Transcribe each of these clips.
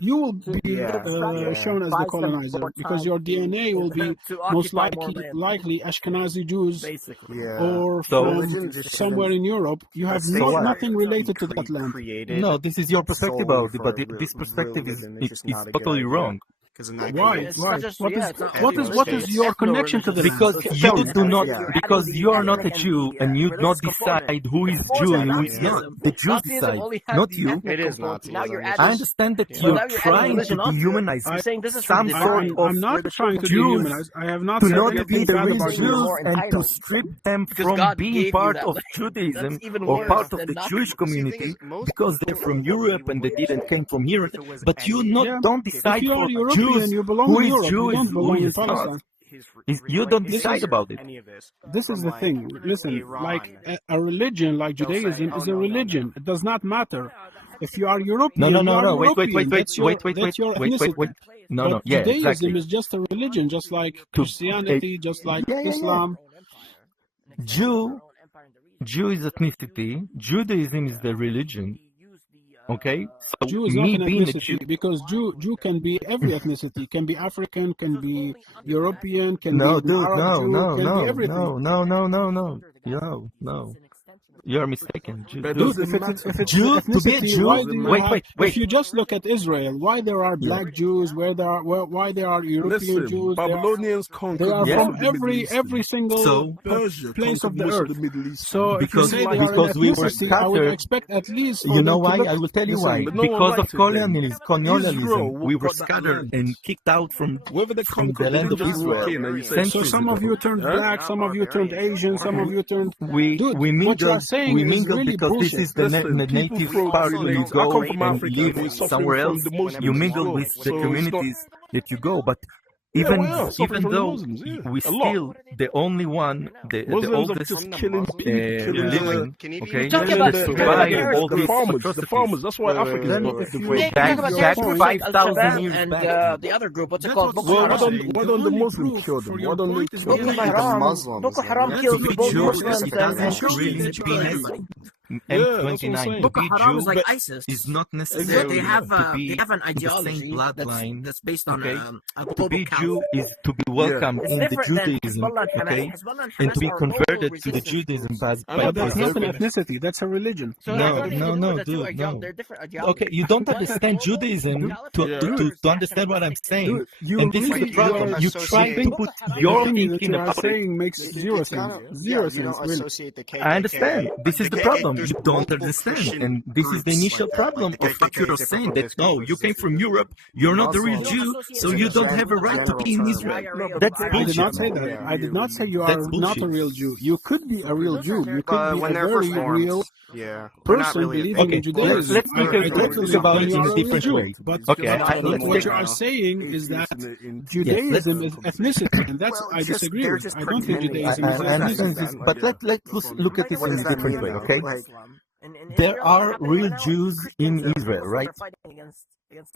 you will be Yeah. shown as the colonizer because your DNA will be most likely Ashkenazi Jews basically. or So- from Religion just somewhere in Europe. You have So what? nothing related to that land. No, this is your perspective solely about it, for but re- this perspective religion. is It's just not a good totally idea. wrong. Because in that Why? case, Why? Just- What yeah, is it's not what is what is ethno-religious. your It's connection to the land? Because It's you ethno-religious. do not, Yeah. because you are not a Ethnic and Jew, the, and you do not religious component. decide who is Before Jew that, and who is Nazism. not. The Jews Nazism decide, only had not the you. ethnic It is component. Nazism. Now you're I adding. I understand that So you're now you're adding trying to religion onto it. dehumanize You're saying this is some from sort divine. of I'm not trying to Jews dehumanize. I have not to said not be anything the bad real about saying you're Jews. Jews more and to entitled. strip them Because from God being gave you part that of land. Judaism That's even or worse part of than the not- Jewish See, the thing community is, most because they're people from would Europe and they believe didn't came from here. if it was But you any- not Yeah. don't If decide you for are European, Jews you belong who in is Europe. You Jews, don't who belong in is not. Palestine. You don't decide about it. Any of this This is from, the like, thing. Listen, Iran. like a religion like They'll say, Judaism "Oh, is a no, no, religion. no." It does not matter. If you are European, No, you are Wait, European. That's your ethnicity. No, But yeah, Judaism exactly. is just a religion, just like Christianity, just like Yeah. Islam. Jew is ethnicity. Judaism is the religion. Okay, so Jew is not me an being a Jew, ethnicity because Jew can be every ethnicity. Can be African, can be European, can no, be dude, Arab Jew, can be everything. no. You're mistaken. But Dude, does it matter? If it's Jew, to be a ethnicity, Jew, why do you wait, have, wait. If you just look at Israel, why there are black Jews, why there are European Listen, Jews, Babylonians conquered they are Yeah. from most of the Middle East. every single So, Persia place of conquered the most earth. of the Middle East. So if you Because- say they are because an we were ethnicity, I would scattered. expect at least for You them know to why? look I will tell you the why. same. But no one Because of liked it then. colonialism, Israel we were got that scattered land. and kicked out from Whether they from conquered the land of religion or Israel. king, and you say, So Centuries some of ago. you turned black, some of you turned Asian, some of you turned. We Dude, we what you are mingled saying is mingled really because bullshit. this is the Listen, the people native throw part where you religions. I go come from and Africa, and we're live suffering somewhere from else. the Muslims You as mingle well. with the So it's not- communities that you go, but Yeah, even we are suffering from the though Muslims, yeah. we A lot. still the only one, the Muslims are oldest just killing people, killing religion, Can you be- okay, Talk that about survived the- all the these farmers. The atrocities. farmers. That's why Africa is Then the if you- way. Yeah, Back- talk about your terrorist point- groups like 5,000 Al-Shabaab years and back. the other group, what's it That's called? what Boko Well, I'm why Haram. saying. don't The the only Muslims proof kill for them? your Why don't they point is kill Boko being Even the Haram, Muslims, Boko though. Haram That's kills To be both Jew, Muslims it and doesn't Christians. really Christians. mean Everybody. Yeah, that's what I'm M29. saying. To Boko be Haram is Jew like ISIS. is not They necessarily have to be they have an the same ideology bloodline. that's based on okay? a To global be Jew council. is to be welcomed It's in the different than Judaism, Hezbollah and Hamas. okay? Hezbollah and And to Hamas be are converted global to the resistance Judaism groups. by I know, But but that's not an they're- ethnicity. That's a religion. So No, that has nothing to do no, with the two dude, ideolo- no. They're different ideologies. Okay, you don't One is understand global, Judaism caliphate, to understand what I'm saying. Dude, you And this is really- the problem. you are You try to associating- put The your thing that thinking you are about it. saying makes zero It's sense. kinda- Zero you sense, don't really. associate the KKK. I understand. This is the KKK, problem. there's You don't multiple understand. Christian And this is the groups initial like that, problem like the of what KKK, you're different saying, that political no, you came from Europe, you're not the real Muslim. Jew, so It's you a don't have a right to be in general Israel. term. That's I did bullshit. not say that. Yeah. I did not say you are That's not a bullshit. real Jew. You could be a real Jew. You could be When a they're very first formed, real yeah, we're not person really a believing thing. Okay, in Judaism. let's think I totally about think it you in are a real different Jew. way. But Okay, what let's you are saying is that Judaism is ethnicity, and that's Well, I it's just- disagree they're with. just I don't think pretending. Judaism I is understand ethnicity. this, but let's look at it What in does a that different mean, way, though? okay? Like, There are real Jews in Israel, right?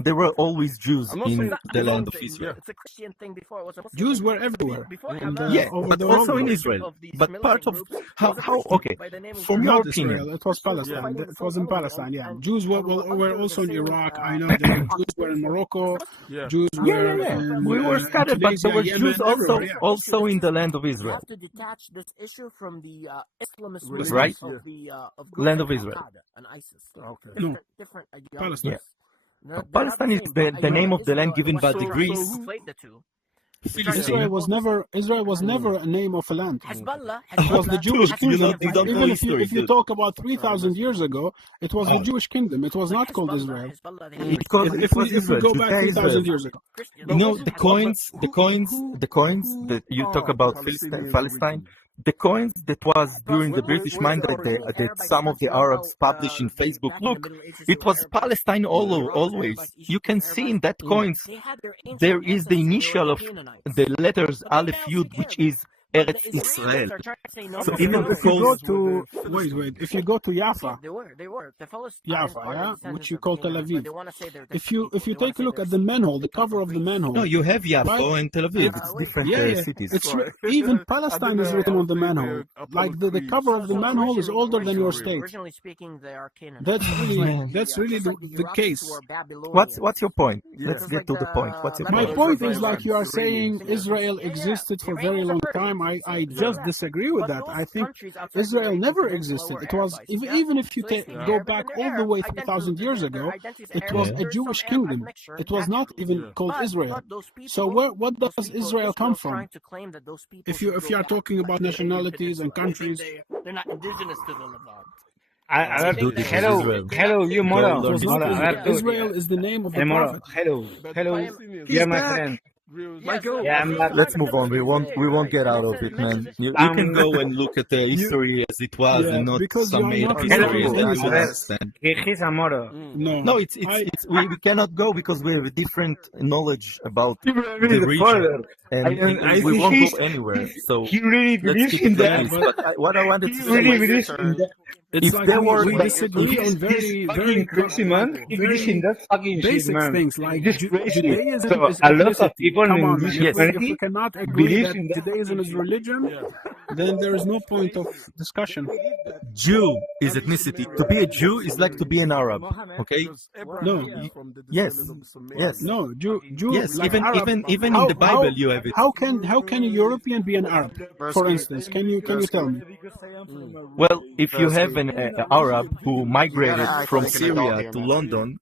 There were always Jews I'm not in saying- the land of Israel. It's a Christian thing before. It was a Muslim Jews thing. were everywhere. Before And, Hamas, Yeah, over but the also world. in Israel. these But part of militant groups, how was a Christian okay, by the name of from Jews. your Not opinion, Israel. It was Palestine. fighting It the was in same enemy, Palestine. Yeah, and Jews were under also in the same, Iraq. I know that Jews were in Morocco. Yeah. Jews yeah, were yeah. in We were scattered, but there were Tunisia, Jews Yemen, also everywhere, yeah. also in the land of You Israel. have to detach this issue from the Islamist Right. of the Land of Israel. Al-Qaeda and ISIS. Okay. No. Different ideologies. Palestine. Yeah. They're Palestine is not the same. the name of the land Israel given and by Western the Greeks. Israel conflate the two. Israel was never a name of a land. Hezbollah, It was the Jewish You kingdom. don't know Even if history, you dude. talk about 3,000 years ago, it was the Jewish kingdom. It was not called Israel. If we go back 3,000 years ago. You know the coins that you talk about Palestine. The coins that was during the British Mandate that some of the Arabs published in Facebook. Look, it was Palestine always. You can see in that coins there is the initial of the letters Aleph Yud, which is But the Eretz Israelis Israel. are trying to say no So more. even If you go because to if you go to Jaffa, They were. The Philistines Jaffa, are the yeah, descendants which you of call Tel Canaanites, Aviv. but they want to say they're If different you people. if you They wanna take a say look they're at the Semitic. manhole, the They come cover from of the Greece. no, manhole, you have right? Yafo and Tel Aviv. It's different Yeah, cities. it's even Palestine is written on the manhole. Like the cover of the manhole is older than your state. Originally speaking, they are Canaanites. That's Man. really the case. What's your point? Let's Just get like to the point. What's your My point? point is like you are saying Israel existed for a very long time. I just disagree with that. I think Israel never existed. It was even if you go back all the way 3,000 years ago, it was a Jewish kingdom. It was not even called Israel. So what does Israel come from? If you are talking about nationalities and countries, they're not indigenous to the Levant. Dude, this is hello, Israel. hello, you Go Moro. learn it was not Moro, I Israel. have to. Israel is the name of the Hey, Moro, prophet. hello, hello. He's You're my back. friend. Yes, Yeah, I'm not. Let's move on. We won't get out of it, man. You can go and look at the history as it was, Yeah, and not because you some are made not up learning history that you anything. understand. He's a Moro. No, No, we cannot go because we have a different knowledge about He the really region, further. and I we think won't go anywhere. So he really let's believes keep in it like that. this. but But what I wanted He to say really was, believes in that. it's if like there were, we but disagree on very Crazy man. He believes in that fucking shit, basic man. things like Just crazy. Judaism So is a lot of ethnicity. people Come in on, man. Jewish If community we cannot agree believes that in that. Judaism is religion, then there is no point of discussion. Jew is ethnicity. To be a Jew is like to be an Arab. Okay? No, Yes. Yes. no, Jew Yes. like Even Arab. even in the Bible you have it. How can a European be an Arab? For instance, can you tell me? Well, if you have an Arab who migrated from Syria to London,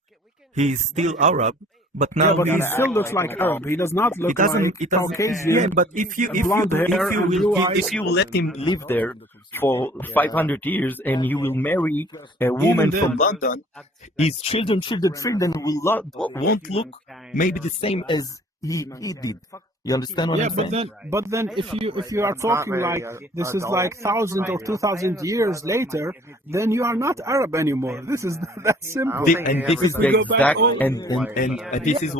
he's still Arab, but now Yeah, but he he's still looks like Arab. He does not look like Caucasian. Yeah, but if you blonde hair and blue eyes. if you let him live there for 500 years and you will marry a woman then. from London, his children won't look maybe the same as he did. You understand what Yeah, I'm saying? but then if you are talking like this is like 1,000 or 2,000 years later, then you are not Arab anymore. This is that simple. And this is If we the go back exact all- and this is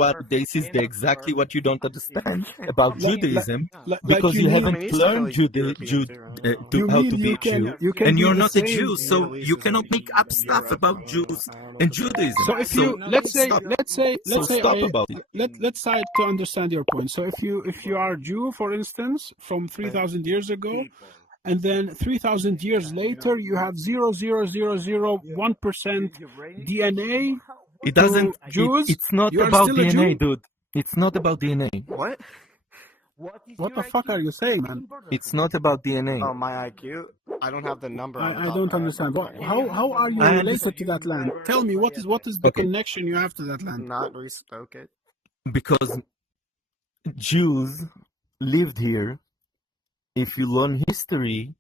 the exactly what you don't understand about Judaism, like because you you mean- haven't learned how to be a Jew, you can and be you're the not a same- Jew, so you cannot make up stuff about Jews and Judaism. So if you let's say stop about it. let's try to understand your point. So if you are Jew, for instance, from 3,000 years ago, and then 3,000 years later you have 0.0001% DNA. It doesn't. Jews, It's not you are about still a DNA, Jew? dude. It's not about DNA. What? What the fuck are you saying, man? It's not about DNA. Oh, my IQ? I don't have the number. on I top. don't understand. How are you I related to that land? Tell me what is the Okay. connection you have to that land? Not respoke it. Because Jews lived here. If you learn history,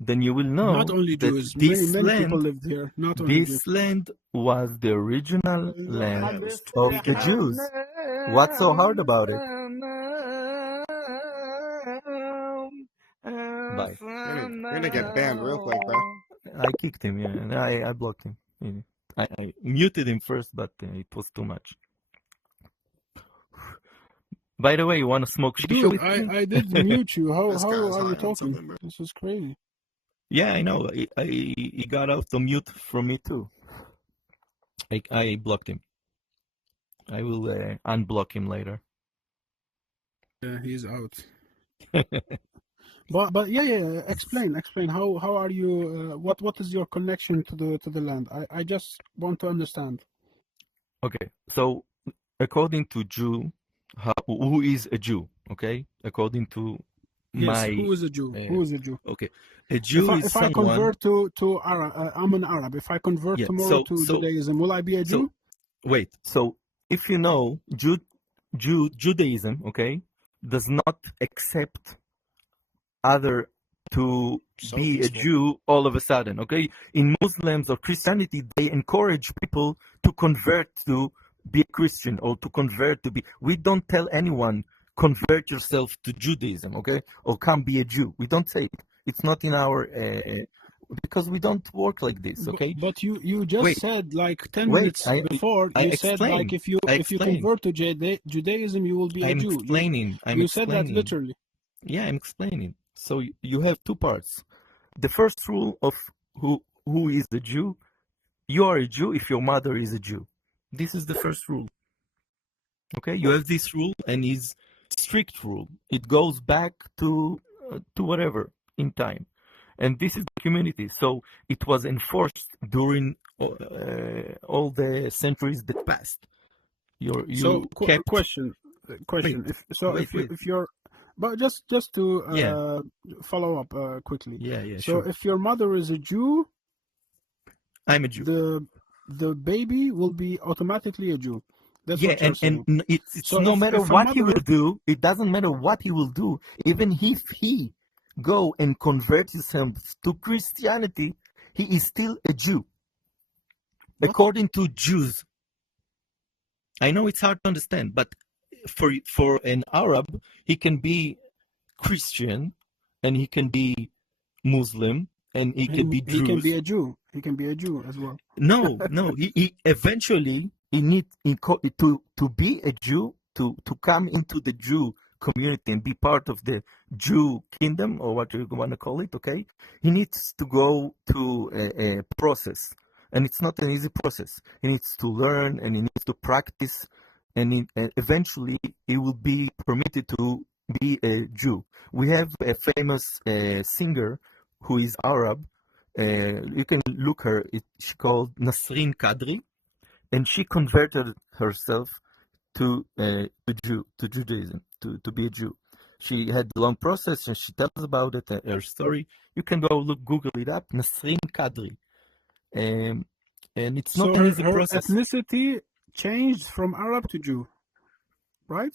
then you will know Not only that Jews, this many people land, lived here. Not only Jews. this land was the original land of the Jews. What's so hard about it? Bye. You're gonna get banned real quick, bro. I kicked him. Yeah, I blocked him. Yeah. I muted him first, but it was too much. By the way, you want to smoke shisha Dude, with me? I did mute you. How This guy's are you hiding talking? something, bro. Mm. This is crazy. Yeah, I know. He got out of mute from me too. I blocked him. I will unblock him later. Yeah, he's out. But yeah. Explain. How are you? What is your connection to the land? I just want to understand. Okay, so according to Jew, who is a Jew? Okay, according to Yes, who is a Jew? Who is a Jew? Okay, a Jew is If I someone. convert to Arab, I'm an Arab. If I convert Yeah, tomorrow to so- Judaism, will I be a Jew? Wait, so if you know Judaism, okay, does not accept other to be a Jew all of a sudden, okay? In Muslims or Christianity, they encourage people to convert to be a Christian or to convert to be. We don't tell anyone convert yourself to Judaism, okay, or come be a Jew. We don't say it. It's not in our because we don't work like this, okay? But you just Wait. said like 10 Wait, minutes I before you said like if you explained. convert to Judaism you will be a I'm Jew. explaining. I'm You said that explaining. literally. Yeah, I'm explaining. So you have two parts. The first rule of who is a Jew, you are a Jew if your mother is a Jew. This is the first rule. Okay, you have this rule, and it's strict rule. It goes back to whatever in time, and this is the community. So it was enforced during all the centuries that passed. Question. Wait. If you're, but just to follow up quickly. Yeah, So sure. if your mother is a Jew, I'm a Jew. the baby will be automatically a Jew. That's Yeah, what you're saying. and it's So no if- matter if a what he mother- will do, it doesn't matter what he will do. Even if he go and convert himself to Christianity, he is still a Jew. What? According to Jews. I know it's hard to understand, but for an Arab, he can be Christian, and he can be Muslim, and he can be He can Druze. be a Jew. He can be a Jew as well. No. He eventually he needs to be a Jew, to come into the Jew community and be part of the Jew kingdom, or what you want to call it. Okay, he needs to go to a process, and it's not an easy process. He needs to learn, and he needs to practice, and eventually he will be permitted to be a Jew. We have a famous singer who is Arab. You can look her. She called Nasrin Kadri, and she converted herself to Judaism, to be a Jew. She had a long process, and she tells about it, her story. You can go Google it up, Nasrin Kadri, and it's So not an easy her process. ethnicity changed from Arab to Jew, right?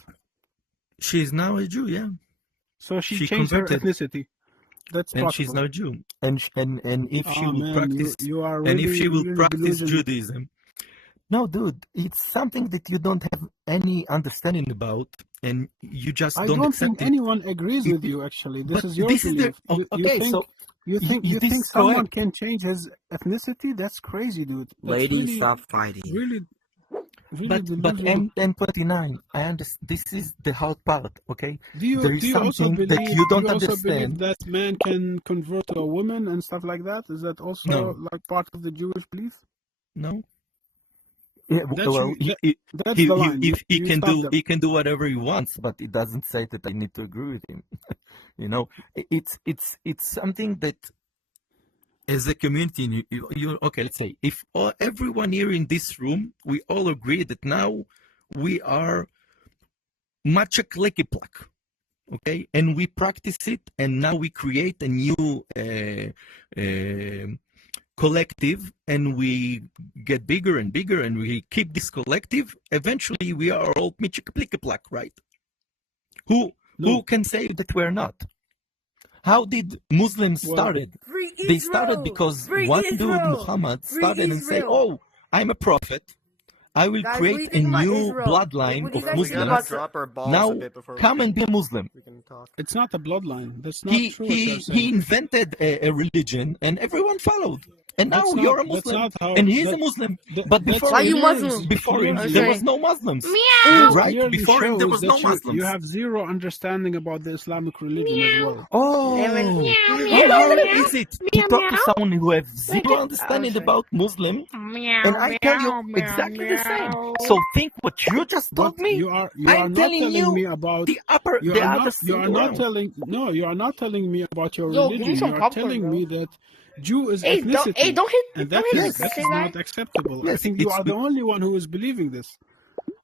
She is now a Jew, yeah, So she She changed converted. her ethnicity. That's and possible. she's now a Jew. And if she Oh, will man, practice, you are and if really, she will really practice delusional. Judaism. No, dude, it's something that you don't have any understanding about, and you just I don't don't accept think it. anyone agrees It- with you. Actually, this But is your this is belief. the You okay. think So you think this think is someone correct. can change his ethnicity? That's crazy, dude. That's Ladies, really, stop fighting. really But delusional. M29, I understand. This is the hard part. Okay, Do there you is do you also something believe that you don't do you also believe understand. that man can convert to a woman and stuff like that? Is that also No, like part of the Jewish belief? no. Yeah, That's well, that's the line. if he You can stop do them. he can do whatever he wants, but it doesn't say that I need to agree with him. You know, it's something that as a community, you okay. Let's say if everyone here in this room, we all agree that now we are macha clicky pluck, okay, and we practice it, and now we create a new collective, and we get bigger and bigger, and we keep this collective. Eventually, we are all macha clicky pluck, right? Who No. can say that we're not? How did Muslims Well, started? Free They Israel! started because Free one dude, Israel! Muhammad, Free started and say, Israel! "Oh, I'm a prophet. I will Guys, what do create you a think about new Israel? bloodline What do you of guys We think gotta about Muslims. drop our balls Now a bit before come and be a Muslim." we can talk. It's not a bloodline. That's not He true. What you're he saying. he invented a religion, and everyone followed. And now That's you're a not. That's Muslim, not how. and he's a that, Muslim. that, But that's before Why you him, Muslim? before him, I'm there sorry. was no Muslims, that right? clearly Before him, there was shows no that you Muslims. have zero understanding about the Islamic religion as well. Oh, how hard is it to talk to someone who has zero understanding about Muslim, and I tell you exactly the same. So think what you just But told me. you are I'm not telling telling you me about. the You other are not. side You are not around. telling. No, you are not telling me about your Yo, give me religion. some You are popcorn, telling bro. me that Jew is Hey, ethnicity, don't hit and don't that hit is the that sister is guy. not acceptable. I Yes, think you it's are the only one who is believing this.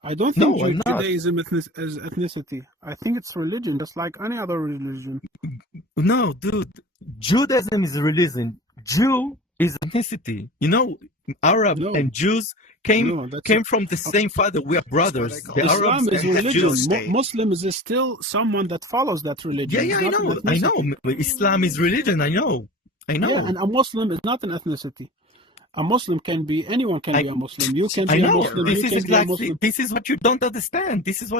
I don't think no, I'm not. Judaism is ethnicity. I think it's religion, just like any other religion. No, dude. Judaism is a religion. Jew is ethnicity. You know, Arab No, and Jews came that's from the same father. We are brothers. That's what The I call Arabs Islam is and the religion. Jews. state. Muslims is still someone that follows that religion. Yeah, It's I not an know. I know. ethnicity. Islam is religion. I know. I Yeah, know. and a Muslim is not an ethnicity. A Muslim can be anyone can I be a Muslim. You can I be a know. Muslim. This You is can be a exactly. Muslim. This is what you don't understand. This is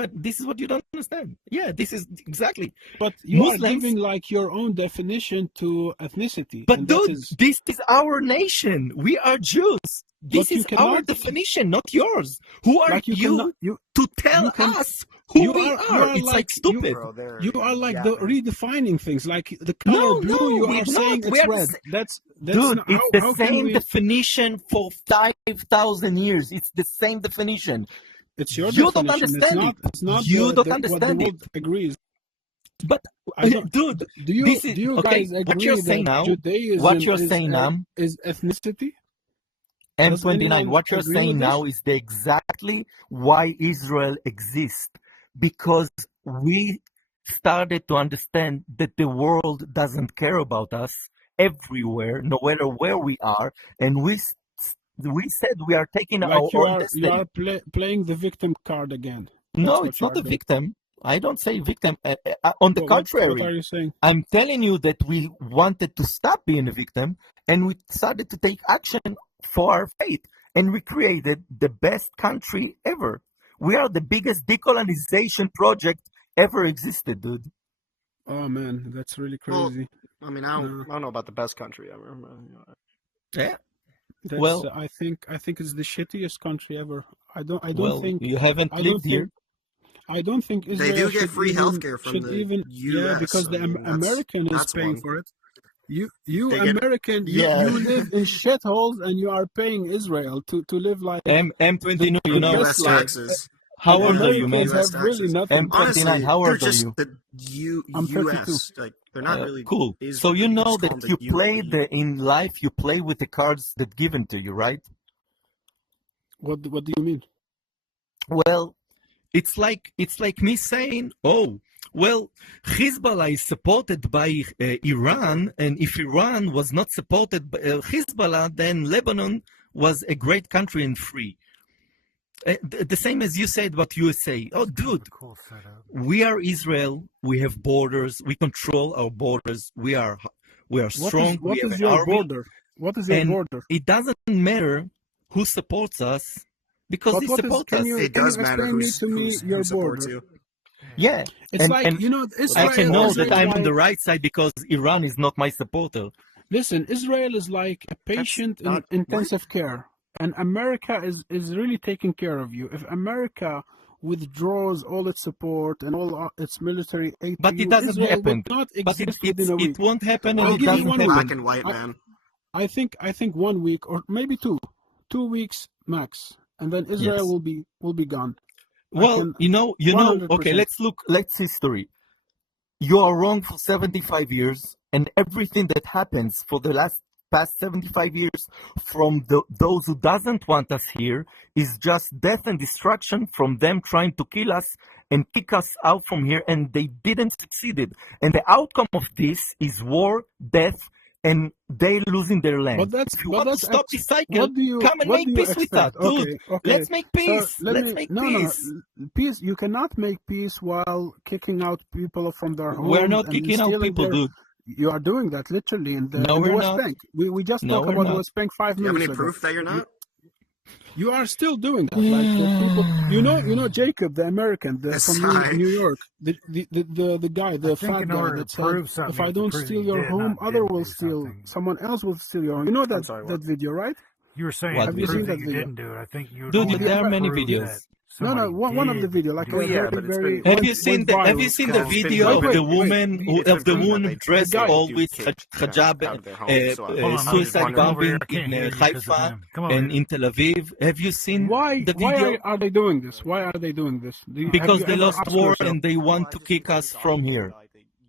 what you don't understand. Yeah, this is exactly. But you are Muslims. giving like your own definition to ethnicity, But and that dude, is. this is our nation. We are Jews. This But you is our cannot. definition, not yours. Who are Like you you cannot. You. to tell you can us who you we are are. It's like stupid. Bro, they're you are like yeah, the man. redefining things, like the color No, blue. no, You we're are saying not. We it's are the red. That's Dude, not, it's the how can same we? definition for 5,000 years. It's the same definition. It's your You don't definition. understand it. It's not You don't what the understand it. world agrees. But, I don't. dude, Do you this is do you okay. guys What you're agree saying that now, Judaism what you're saying now, is ethnicity? Does M29, anyone what you're agree saying with this? now is the exactly why Israel exists. Because we started to understand that the world doesn't care about us everywhere, no matter where we are, and we said we are taking our Like you own are destiny. playing the victim card again. No, That's what it's you not are a doing. victim. I don't say victim. On the What contrary, are you saying? I'm telling you that we wanted to stop being a victim and we started to take action for our fate. And we created the best country ever. We are the biggest decolonization project ever existed, dude. Oh man, that's really Well, crazy. I mean, No. I don't know about the best country ever. Yeah. That's Well, I think it's the shittiest country ever. I don't well, think you haven't I don't lived think here. I don't think They Israel do get should free even healthcare from the yeah, US. because I the mean, that's American is that's paying one. for it. You They get American, Yeah. you live in shitholes and you are paying Israel to live like M29, you the know, U.S. best life. taxes. how And old are you, man? Americans U.S. have really taxes. nothing. Honestly, M29, how they're old are just you? the I'm 32. U.S. Like they're not really Cool. So Israel. you You know just call that them you the play U.S. in life, you play with the cards that given to you, right? What do you mean? Well, it's like me saying, oh, well, Hezbollah is supported by Iran, and if Iran was not supported by Hezbollah, then Lebanon was a great country and free. The same as you said about USA. Oh, dude, we are Israel. We have borders. We control our borders. We are strong. What We have is an your army, border? What is your and border? it doesn't matter who supports us because But they what is? support Can us. you It does matter explain who's to me your who supports border? you. Yeah, It's and like I Israel can know is that I'm on like the right side because Iran is not my supporter. listen. Israel is like a patient in not- intensive care, and America is really taking care of you. If America withdraws all its support and all its military aid to But it you, doesn't Israel happen. would not But exist within a week. it won't happen, and I'll it give you doesn't 1 week. Black happen. and white, man. I think 1 week or maybe 2 weeks max, and then Israel Yes. will be gone. Well, can you know. Okay, 100%. let's history. You are wrong for 75 years, and everything that happens for the past 75 years from those who doesn't want us here is just death and destruction from them trying to kill us and kick us out from here, and they didn't succeed. And the outcome of this is war, death, and they losing their land. If you want to stop this cycle, come and make peace with us, dude. Okay. Let's make peace. So Let's make peace. Peace. You cannot make peace while kicking out people from their homes. We're not and kicking out stealing people, dude. You are doing that literally in the, No, in the we're West not. Bank. We just No, talked we're about the not. West Bank 5 Do you have minutes any ago. proof that you're not? You are still doing that. Like the people, you know Jacob, the American, from New York, the guy, the fat guy that said, if I don't steal your home, other will steal. Someone else will steal your home. You know that that video, right? You were saying What to Have you prove seen that that you video? didn't do it. I think you would Dude, only there are many prove videos. that No, somebody one of the did video, like do a it. yeah, very, but it's very. been- Have you seen the viral. video of Wait, the woman It's been proven that they dressed guy- all do with kick hijab, out of their home, so Hold on, I'm suicide just come over here. bombing I can't in hear you because of Haifa him. Come over and here. in Tel Aviv? Have you seen Why the video? are they doing this? Why are they doing this? Have Because you they ever lost asked war yourself? and they want to kick us from here.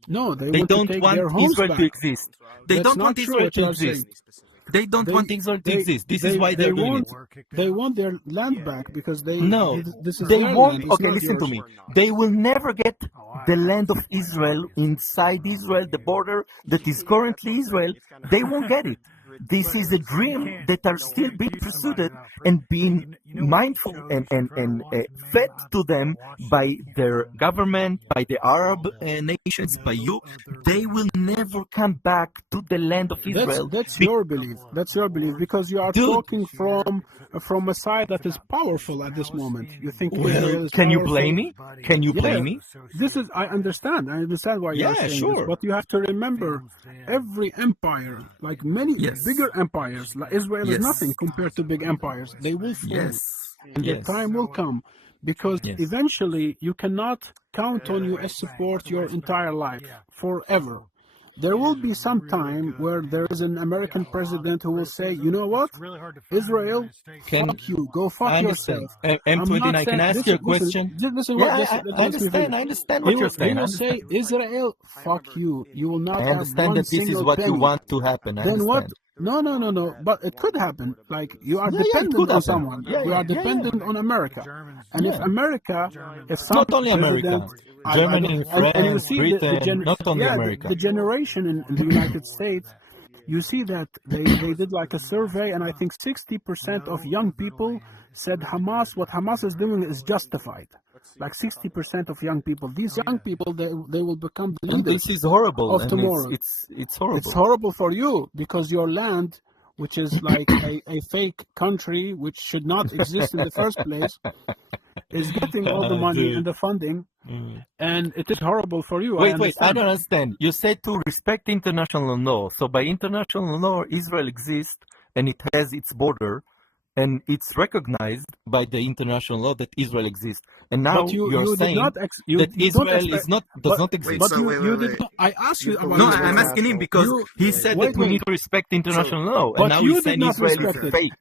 No, They want to don't take want their homes Israel back. to exist. They That's don't not want true Israel what to you are saying. exist. They don't want Israel to exist. This is why they they're doing want it. they want their land back because No, this is they their won't. land. It's Okay, not listen to yours. me. They will never get the land of Israel inside Israel, the border that is currently Israel. They won't get it. This is a dream that are still being pursued and being mindful and fed to them by their government, by the Arab nations, by you. They will never come back to the land of Israel. That's your belief. That's your belief because you are Dude. talking from a side that is powerful at this moment. You think Israel Well, is can you powerful. blame me? Can you Yeah. blame me? This is I understand why you are Yeah, saying sure. this, but you have to remember every empire, like many Yes. bigger empires, like Israel is Yes. nothing compared to big empires. They will fall. Yes. And the Yes. time will come. because Yes. eventually you cannot count on US support your entire life, forever. There will be some time where there is an American president who will say, you know what, Israel, fuck you, go fuck I understand. yourself. M29, can I ask you a question? Listen, Yeah, what, I let me understand. finish. I understand what He you're will, saying. he I will say, understand. Israel, fuck you. You will not I have understand one that this is single what you penny. want to happen. I Then what? understand. No. But it could happen. Like, you are Yeah, it dependent could on happen. someone. Yeah, You yeah, are yeah, dependent on America. And if Yeah. America, if some Not only president, America. Germany, and you France, see Britain, not only America. the generation in the United States, you see that they did like a survey, and I think 60% of young people said what Hamas is doing is justified. Like 60% of young people. These young people, they will become the And leaders this is horrible. of And tomorrow. it's horrible. It's horrible for you because your land, which is like a fake country which should not exist in the first place, is getting all the money Dude. and the funding, and it is horrible for you. Wait, I understand. don't understand. You said to respect international law. So by international law, Israel exists and it has its border, and it's recognized by the international law that Israel exists. And now But you you're did saying not you that you don't Israel expect- is not but- does not exist. But so wait, you wait, did wait. not. I asked you You about believe No, Israel I'm is asking him national. because You- he said wait, that we wait. need to respect international law, and But now you he's did saying not Israel respect is it. fake.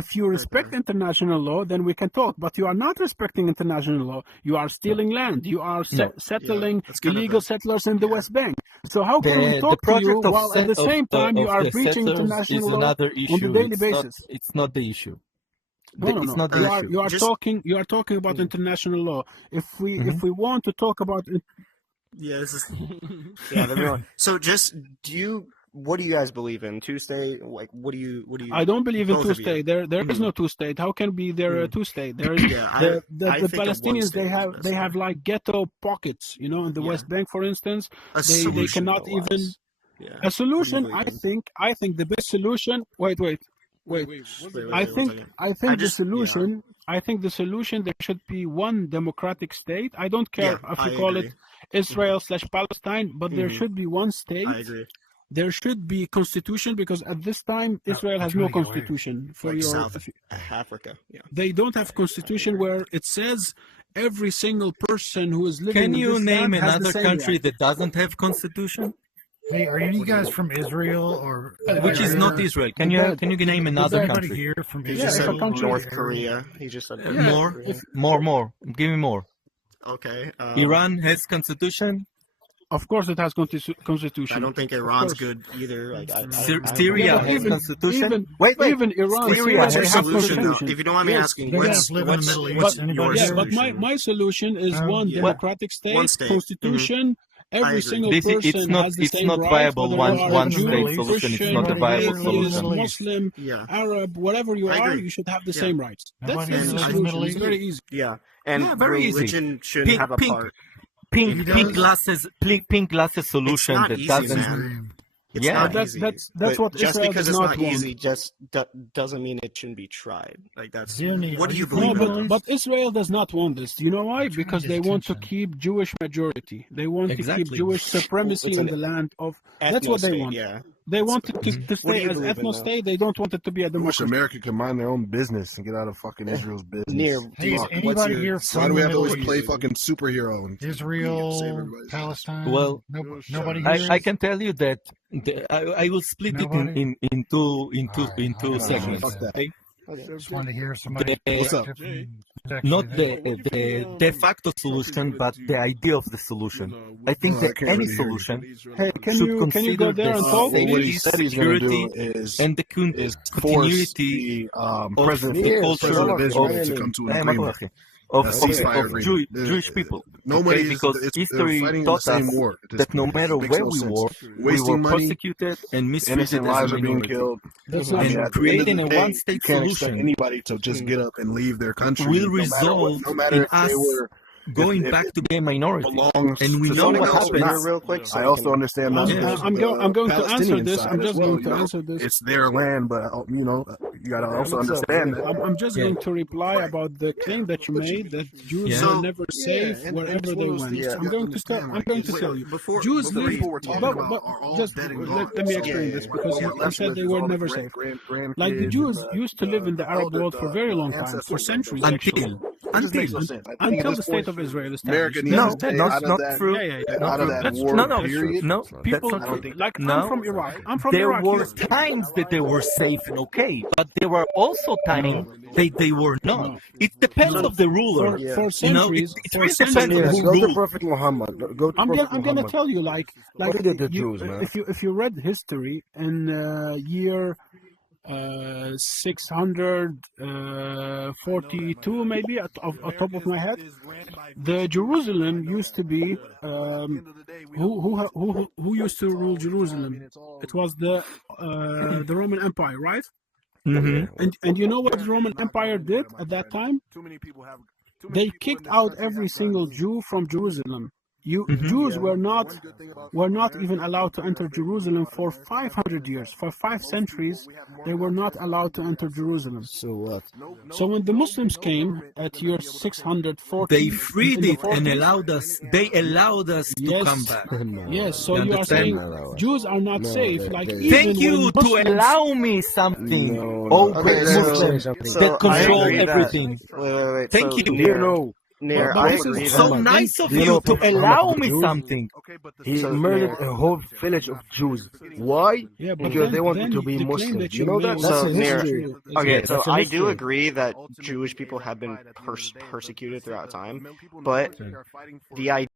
If you respect international law, then we can talk. But you are not respecting international law. You are stealing land. You are No. settling that's kind of illegal settlers in the West Bank. So how can we The talk to you project of while at the same time you are the breaching settlers international is law another on issue. the daily It's basis? it's not the issue. No. It's not the issue. You are Just- talking about international law. If we want to talk about it, Yeah, this is. Yeah, the real. So just what do you guys believe in? Two-state? Like, what do you? I don't believe in both of you. two-state. There is no two-state. How can be there a two-state? There is Yeah, I the think a Palestinians. one-state is the They best have like ghetto pockets. You know, in the Yeah. West Bank, for instance, A they solution, cannot though, even Wes. Yeah. a solution. believe I think the best solution. Wait. Wait, I one think second. the solution. I think the solution there should be one democratic state. I don't care Yeah, if I you call agree. it Israel/Palestine, but there Mhm. should be one state. I agree. There should be constitution because at this time Israel has no constitution for Like your. South Africa. Yeah. They don't have constitution where it says every single person who is living Can in you this name land has the another same country right. that doesn't have constitution? Hey, are any of you guys from Israel or Which is not Israel. Can Tibet. you name another Tibet. anybody country? here from He Yeah, just if said a country- North Korea. He just said Yeah, More, Korea. more. Give me more. Okay. Iran has constitution. Of course, it has I constitution. don't think Of Iran's course. good either. Like, Syria Yeah, but has even- constitution. even- wait. Even Iran, Syria Syria, What's they your have solution, though? constitution. If you don't mind me Yes, asking, they what's live in the what's Middle East. what's Anybody your here? Yeah, but solution? my solution is one yeah. democratic state, One state. constitution. Every agree. single This is- person it's not- has the it's same not rights, viable whether one- you are one Jew, state solution. It's Christian, not a viable atheist, solution. Muslim, Yeah. Arab, whatever you I are, agree. you should have the Yeah. same rights. That's Nobody the lives in the solution. Middle It's East? very easy. Yeah. And Yeah, very easy. religion shouldn't have a part. Pink glasses solution not that easy, doesn't. man. It's Yeah. not That's- easy. that's- that's But what just Israel because does it's not not want. easy just doesn't mean it shouldn't be tried. Like that's Zuni, what do are you you believe No, in? but Israel does not want this. You know why? I'm trying Because to they get want to attention. keep Jewish majority. They want to Exactly. keep Jewish supremacy It's in an the land of. That's what they Ethno-state, want. Yeah. They want it to What do stay you as believe in, ethno though? state. They don't want it to be a I wish democracy. America could mind their own business and get out of fucking Israel's business. Near. Hey, is what's anybody your- here Why from do we the have to Middle always play East? fucking superhero? And Israel, Save everybody's- Palestine? Well, Nobody here? I can tell you that I will split Nobody? it in two Alright, segments. fuck that. Okay? Just wanted to hear somebody. What's up? Not the de facto solution, but the idea of the solution. I think Oh, I that can't any really hear you. solution Hey, can should you go consider there and the talk? Well, what he safety, said he's going to security, do is and the force continuity the of president, the Yes, culture president of sure. Israel to come to an agreement. of A ceasefire agreement. Jewish people. Nobody Okay, is because they're history fighting in the taught same us war at this that no point. matter It makes where no we sense. were, we Wasting were money, persecuted and mistreated innocent as lives a are being minority. killed. That's I not mean, true. at the end Creating of a the day, one-state you can't expect solution anybody to just get up and leave their country. will no matter what, result no matter in if they us were going if back it to be a minority. belongs And we to know someone what else or happens. not. real quick. So I we also can- understand I'm, that I'm going to answer Palestinian this. side I'm as just well, going to you know. answer this. It's their land, but you know, you gotta also what's up, understand that. I'm just Yeah. going to reply about the claim that you made that Jews Yeah. were So- never safe and wherever it's they one of those went. things I'm you have going to to tell. understand, I'm like, going to it's- tell you. Before Jews the live. people we're talking But about are all just dead and let gone. me explain this because What you we're left said with they is were all the never safe. grandkids, Like the Jews used to live in the Arab elder- world for a very long time, for ancestors of centuries those actually. Until It just makes no sense. I think at Until this the state point, of Israel America established. needs No, to stay not out of not that. true. Out of that That's war no, no, period. no. People, That's not true. like No. I'm from Iraq. I'm from There Iraq. were times that they were safe and okay, but there were also times they were not. It depends of the ruler. For You know, it centuries, really depends on Yes, who go to rules. Prophet Muhammad. Go to I'm Prophet gonna Muhammad. tell you, like What did the you, Jews, man? if you read history in year 642, maybe at top of my head, the Jerusalem used to be who used to rule Jerusalem? It was the Roman Empire, right? And you know what the Roman Empire did at that time? They kicked out every single Jew from Jerusalem. Jews were not even allowed to enter Jerusalem for 500 years. For 5 centuries, they were not allowed to enter Jerusalem. So what? So when the Muslims came at year 640, They freed in the it and 40s, allowed us. They allowed us to Yes. come back. Yes, so You you are understand? saying Jews are not No, safe. they- Like they- even Thank you when to Muslims, allow me something. No, Oh, no. Okay, great so- Muslim so that I control agree that- everything. Wait. Thank so, you. Do you know? Near, But I this is agree So that. nice of Do you you know to Prophet allow Muhammad me Jews? something. He So, murdered yeah. a whole village of Jews. Why? yeah, but Because they wanted then to be the claim Muslim. that You know that? made That's So, a near- history. Okay, Yeah, so that's a I do history. agree that Jewish people have been persecuted throughout time, but the idea